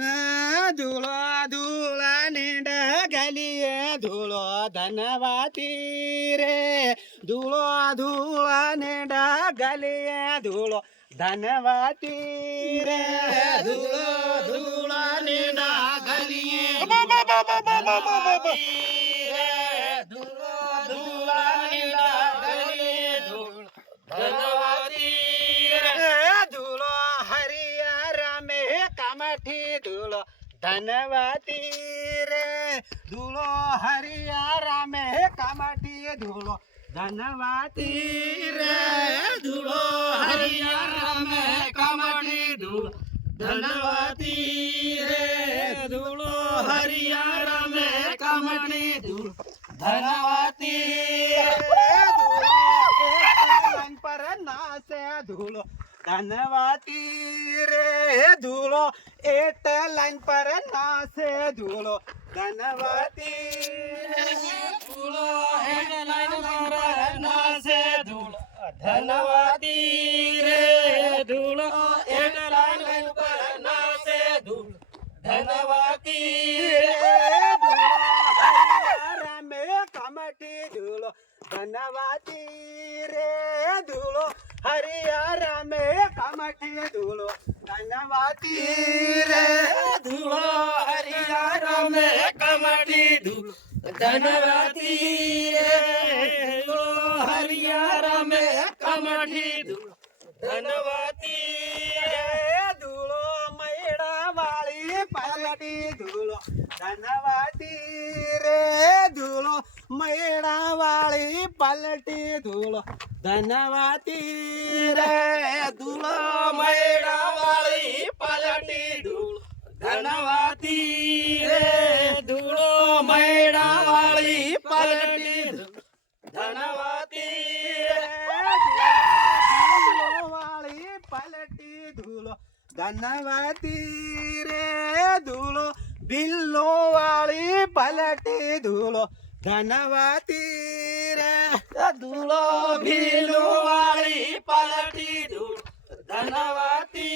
धूलो धूला नींद गलिए धूलो धनवाती रे धूलो धूला नींद गलिए धूलो धनवाती रे धूलो धूला नींद गलिए धनवाती रे धूलो धूला नींद गलिए धूलो धनवाती रे धूलो हरियर में कमठी धूलो धनवाती रे धूलो हरियर में कमठी धूलो धनवाती रे धूलो हरियर में कमठी धूलो धनवाती रे धूलो हरियर में कमठी धूलो धनवाती रे धूलो एक पर नासे धूलो धनवाती रे धूलो एट लाइन पर नासे धूलो धनवाती रे धूलो एट लाइन पर नासे धूलो धनवाती रे धूलो एट लाइन पर नासे धूलो धनवाती रे धूलो हरियर में कमठी धूलो धनवाती रे धूलो हरियर में कमठी धूलो धनवाती रे धूलो हरियर में कमठी धूलो धनवाती रे धूलो हरियर में कमठी धूलो धनवाती रे धूलो मैड़ा वाली पलटी धूलो धनवाती रे धूलो मैड़ा वाली पलटी धूलो धनवाती रे धूलो मैड़ा वाली पलटी धूलो धनवाती रे धूलो मैड़ा वाली पलटी धूलो धनवाती रे धूलो वाली पलटी धूलो धनवाती रे धूलो बिल्लो वाली पलटी धूलो धनवाती रे धूलो बिल्लो वाली पलटी धूलो धनवाती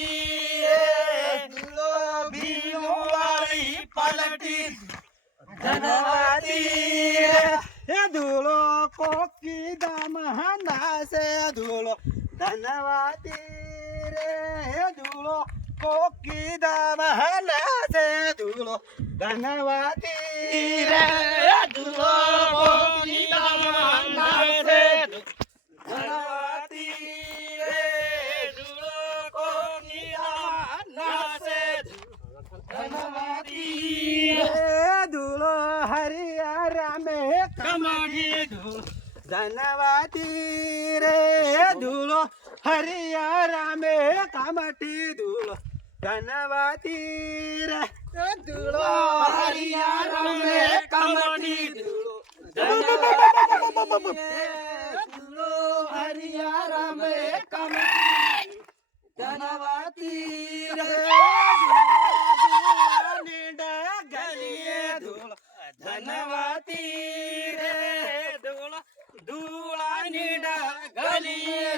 रे धूलो बिल्लो वाली पलटी धनवाती रे धूलो कोकी दाम से धूलो धनवाती रे धूलो कोकी दाम से धूलो धनवाती रे धूलो कोकी दाम से धनवाती रे धूलो कोकी दाम से धनवाती रे धूलो हरियर में कमठी धूलो धनवाती रे धूलो हरियर में कमठी धूलो धनवाती रे धूलो हरियर में कमठी धूलो धूलो हरियर में कमठी धनवाती रे गलिए धूलो धनवाती रे धूलो धूला नीडा गलिए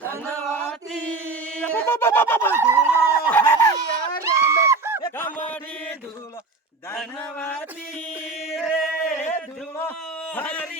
धनवाती धूलो हरियर में कमठी धूलो धनवाती रे धूलो हरि